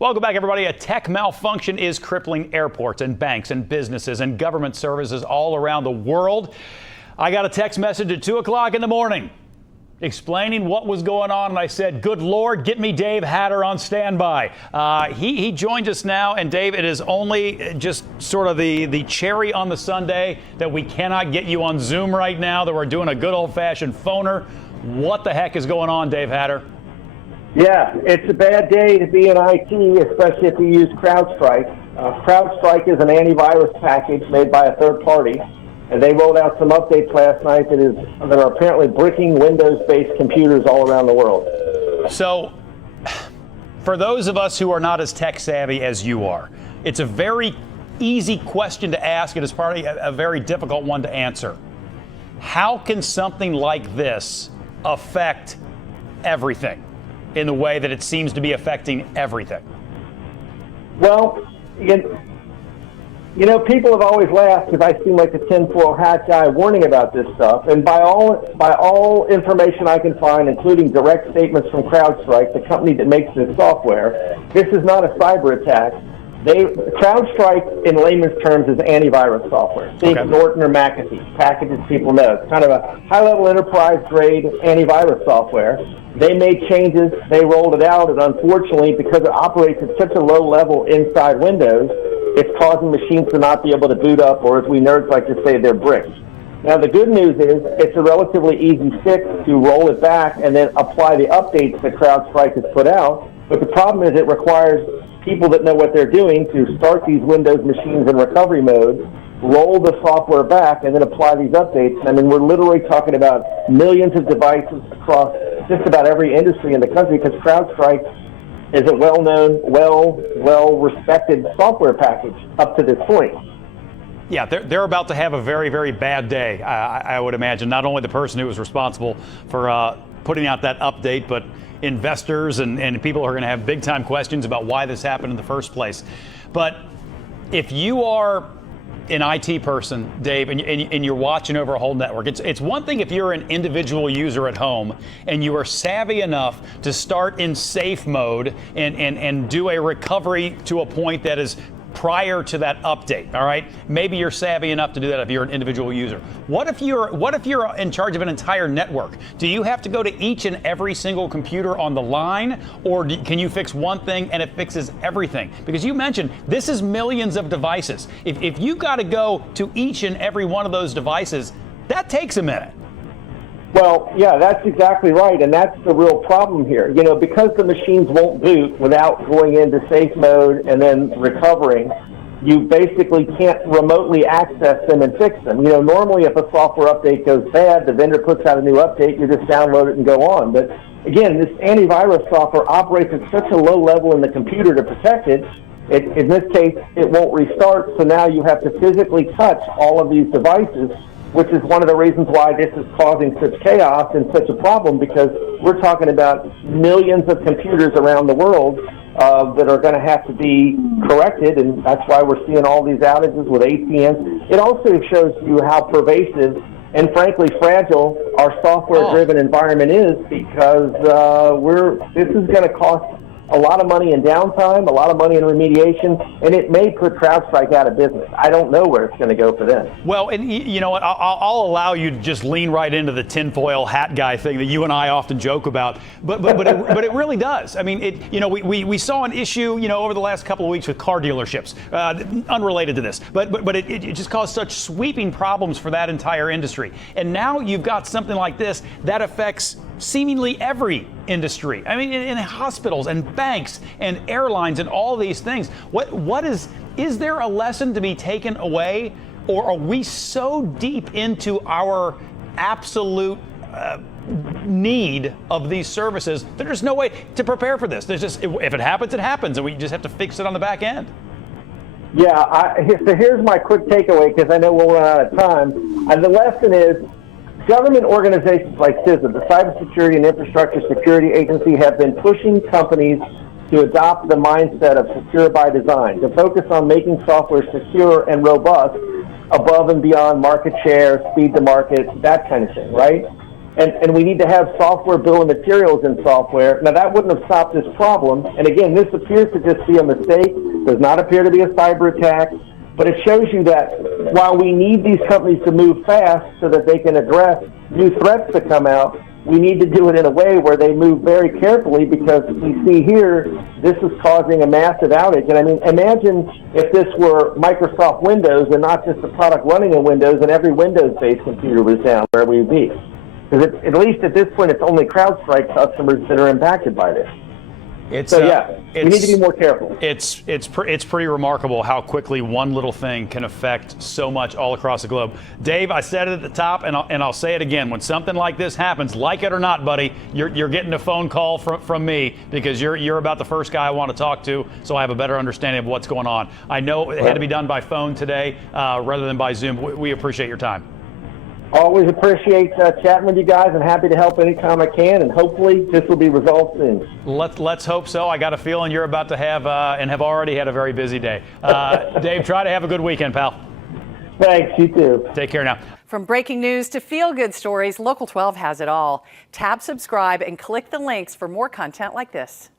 Welcome back, everybody. A tech malfunction is crippling airports and banks and businesses and government services all around the world. I got a text message at 2 o'clock in the morning explaining what was going on, and I said, good Lord, get me Dave Hatter on standby. He joins us now, and Dave, it is only just sort of the cherry on the sundae that we cannot get you on Zoom right now, that we're doing a good old-fashioned phoner. What the heck is going on, Dave Hatter? Yeah, it's a bad day to be in IT, especially if you use Crowdstrike. Crowdstrike is an antivirus package made by a third party, and they rolled out some updates last night that are apparently bricking Windows-based computers all around the world. So, for those of us who are not as tech-savvy as you are, it's a very easy question to ask, and it's probably a very difficult one to answer. How can something like this affect everything in the way that it seems to be affecting everything? Well, you know, people have always laughed because I seem like the tinfoil hat guy warning about this stuff. And by all information I can find, including direct statements from Crowdstrike, the company that makes this software, this is not a cyber attack. Crowdstrike, in layman's terms, is antivirus software. Think Norton or McAfee, packages people know. It's kind of a high-level enterprise-grade antivirus software. They made changes, they rolled it out, and unfortunately, because it operates at such a low level inside Windows, it's causing machines to not be able to boot up, or as we nerds like to say, they're bricked. Now, the good news is it's a relatively easy fix to roll it back and then apply the updates that CrowdStrike has put out. But the problem is it requires people that know what they're doing to start these Windows machines in recovery mode, roll the software back, and then apply these updates. I mean, we're literally talking about millions of devices across just about every industry in the country because CrowdStrike is a well-known, well-respected software package up to this point. Yeah, they're about to have a very, very bad day, I would imagine. Not only the person who was responsible for putting out that update, but investors and people are going to have big-time questions about why this happened in the first place. But if you are an IT person, Dave, and you're watching over a whole network, it's one thing if you're an individual user at home and you are savvy enough to start in safe mode and do a recovery to a point that is prior to that update, all right? Maybe you're savvy enough to do that if you're an individual user. What if you're in charge of an entire network? Do you have to go to each and every single computer on the line, or can you fix one thing and it fixes everything? Because you mentioned this is millions of devices. If you've got to go to each and every one of those devices, that takes a minute. Well, yeah, that's exactly right, and that's the real problem here. You know, because the machines won't boot without going into safe mode and then recovering, you basically can't remotely access them and fix them. You know, normally if a software update goes bad, the vendor puts out a new update, you just download it and go on. But again, this antivirus software operates at such a low level in the computer to protect it. In this case, it won't restart, so now you have to physically touch all of these devices, which is one of the reasons why this is causing such chaos and such a problem, because we're talking about millions of computers around the world that are going to have to be corrected, and that's why we're seeing all these outages with ATMs. It also shows you how pervasive and frankly fragile our software-driven environment is, because this is going to cost a lot of money in downtime, a lot of money in remediation, and it may put CrowdStrike out of business. I don't know where it's going to go for them. Well, and you know what? I'll allow you to just lean right into the tinfoil hat guy thing that you and I often joke about, but it really does. I mean, we saw an issue, over the last couple of weeks with car dealerships, unrelated to this, but it just caused such sweeping problems for that entire industry. And now you've got something like this that affects seemingly every industry. I mean, in hospitals and banks and airlines and all these things. Is there a lesson to be taken away, or are we so deep into our absolute need of these services that there's no way to prepare for this? There's just, if it happens, it happens, and we just have to fix it on the back end. Yeah, so here's my quick takeaway, because I know we'll run out of time. And the lesson is, government organizations like CISA, the Cybersecurity and Infrastructure Security Agency, have been pushing companies to adopt the mindset of secure by design, to focus on making software secure and robust above and beyond market share, speed to market, that kind of thing, right? and we need to have software bill of materials in software. Now, that wouldn't have stopped this problem. And again, this appears to just be a mistake, does not appear to be a cyber attack, but it shows you that while we need these companies to move fast so that they can address new threats that come out, we need to do it in a way where they move very carefully, because we see here, this is causing a massive outage. And I mean, imagine if this were Microsoft Windows and not just the product running in Windows and every Windows-based computer was down, where we'd be. Because at least at this point, it's only Crowdstrike customers that are impacted by this. So we need to be more careful. It's pretty remarkable how quickly one little thing can affect so much all across the globe. Dave, I said it at the top, and I'll say it again. When something like this happens, like it or not, buddy, you're getting a phone call from me, because you're about the first guy I want to talk to, so I have a better understanding of what's going on. I know it had to be done by phone today rather than by Zoom. We appreciate your time. Always appreciate chatting with you guys, and happy to help anytime I can, and hopefully this will be resolved soon. Let's hope so. I got a feeling you're about to have and have already had a very busy day. Dave, try to have a good weekend, pal. Thanks, you too. Take care now. From breaking news to feel-good stories, Local 12 has it all. Tap subscribe and click the links for more content like this.